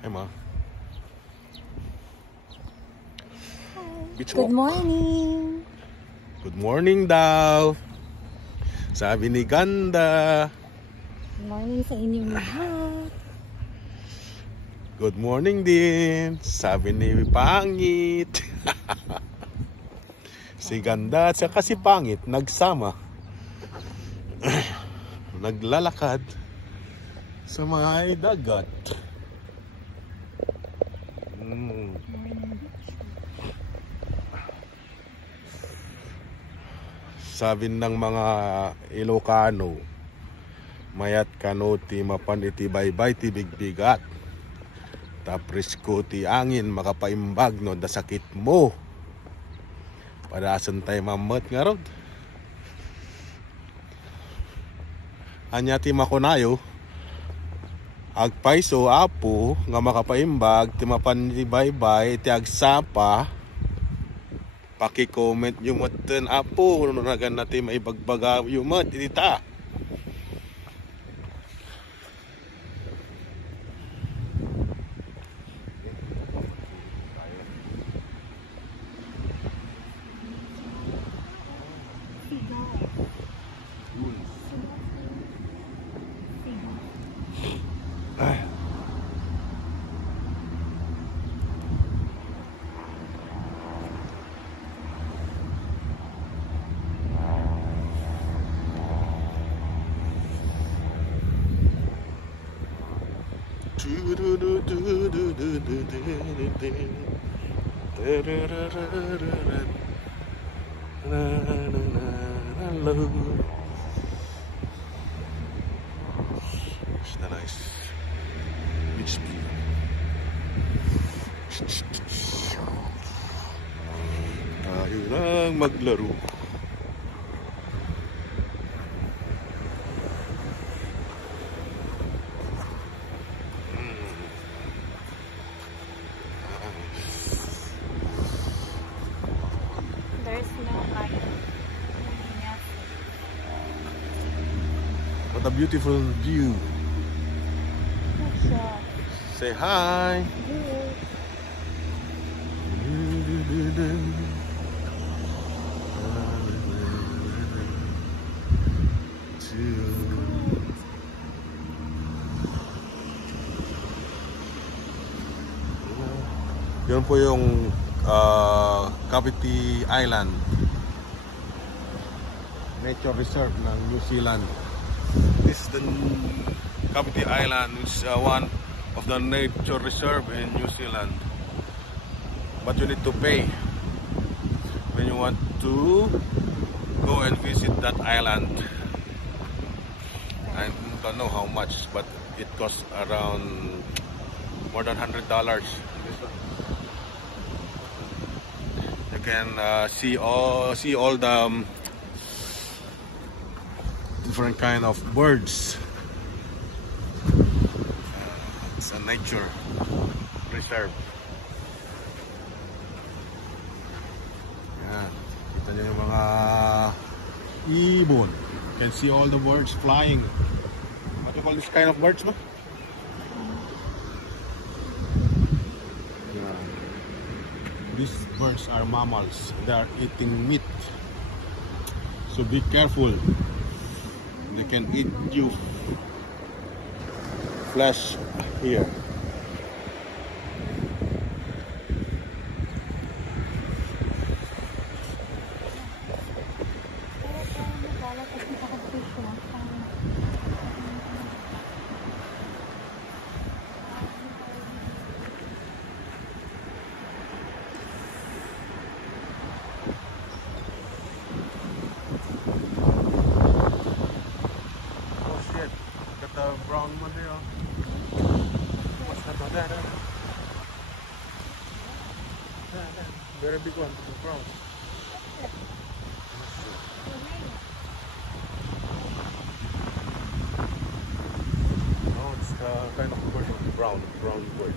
Emma. Good morning. Good morning daw. Sabi ni Ganda. Good morning sa inyong lahat. Good morning din. Sabi ni Pangit. Si Ganda at saka si Pangit nagsama. Naglalakad sa may dagat. Sabi ng mga Ilocano, mayat kano ti mapan iti baybay ti bigbigat. Tapos ko ti angin makapaimbag no da sakit mo. Padasan tayo mamot nga rod. Anya ti makunayo, agpaiso apo nga makapaimbag ti mapan iti baybay ti agsapa. Paki-comment yung maten apo no nagan natin maibagbaga yung mat itita. It's a nice beach view. Tayo lang maglaro. There's no light. What a beautiful view. Say hi. Yun po yung Cavite Island Nature Reserve ng New Zealand. This is the Cavite Island, which is one of the nature reserve in New Zealand. But you need to pay when you want to go and visit that island. I don't know how much, but it costs around more than $100. You can see all the different kind of birds. It's a nature reserve. Yan. Kita nyo yung mga ibon. You can see all the birds flying. What do you call this kind of birds, no? Yeah. These birds are mammals. They are eating meat. So be careful. They can eat you flesh here. The brown one there. What's that one? That. Very big one, the brown. No, it's kind of version of the brown bird.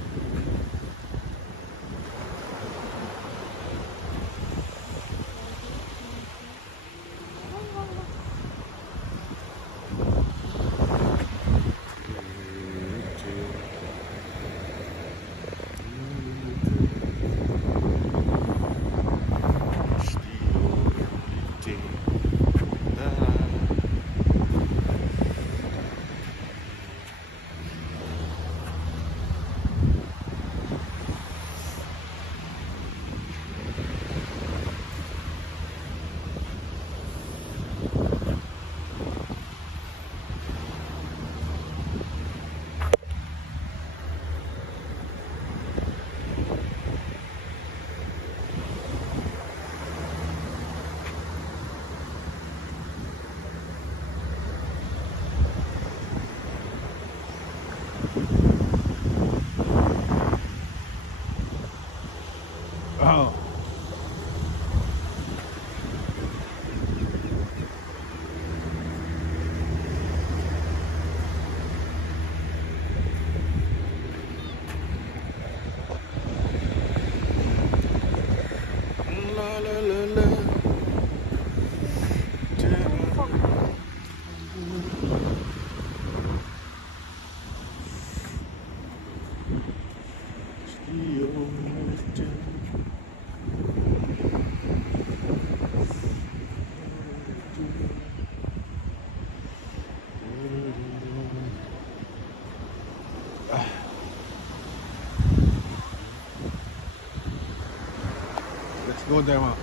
go there, ma.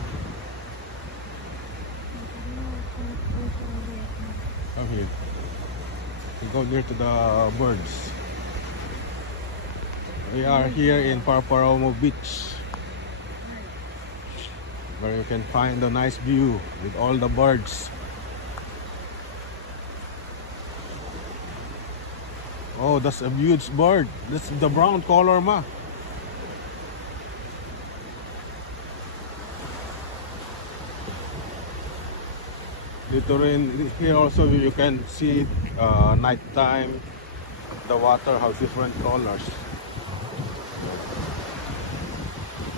Come here. We go there to the birds. We are here in Paraparaumu Beach, where you can find a nice view with all the birds. Oh, that's a huge bird. That's the brown color, ma. Dito rin, here also you can see nighttime, the water has different colors.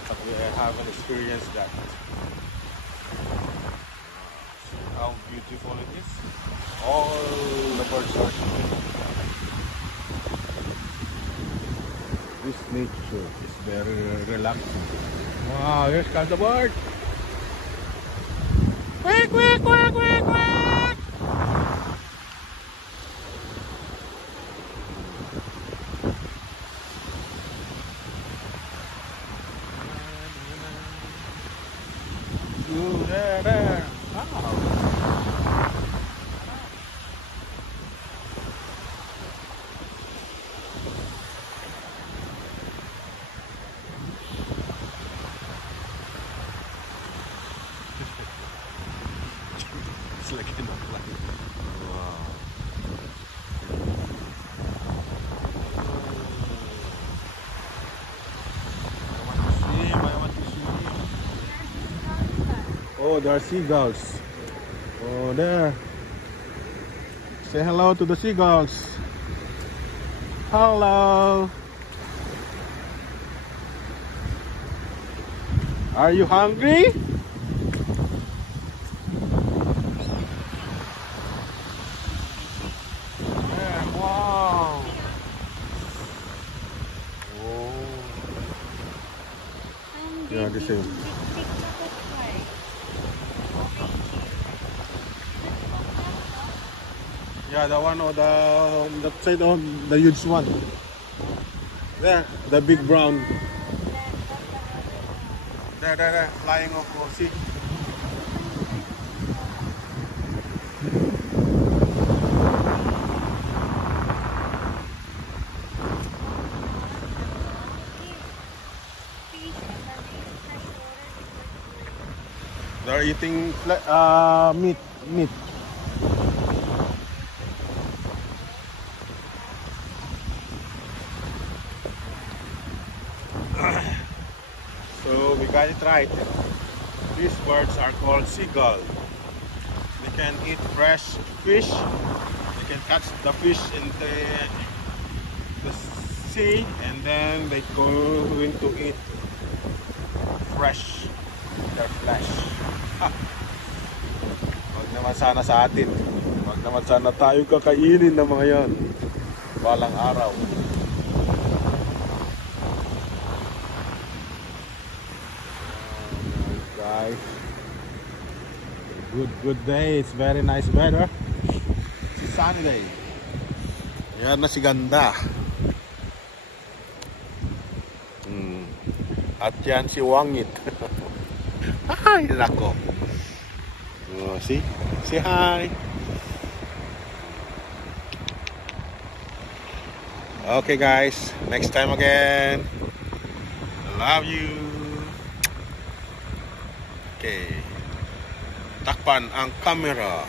But we haven't experienced that. See how beautiful it is. All the birds are swimming. This nature is very relaxing. Wow, here's comes the bird. Quack, quack, quack, quack, quack. Ooh, there. Wow. It's like in a plane. Wow. I want to swim. Oh, there are seagulls. Oh, there. Say hello to the seagulls. Hello. Are you hungry? Yeah, wow. Oh. Yeah, the same. Yeah, the one on the side on the huge one. There, the big brown. There, flying off. Oh, see? They're eating meat. So we got it right. These birds are called seagull. They can eat fresh fish. They can catch the fish in the sea, and then they going to eat fresh their flesh. Wag naman sana sa atin. Wag naman sana tayong kakainin ng mga yan. Balang araw. Guys, good day. It's very nice weather. It's sunny day. Yan na si Ganda. At yan si Wangit. Ay, nako. Oh, see hi. Okay guys, next time again. I love you. Okay. Takpan ang camera.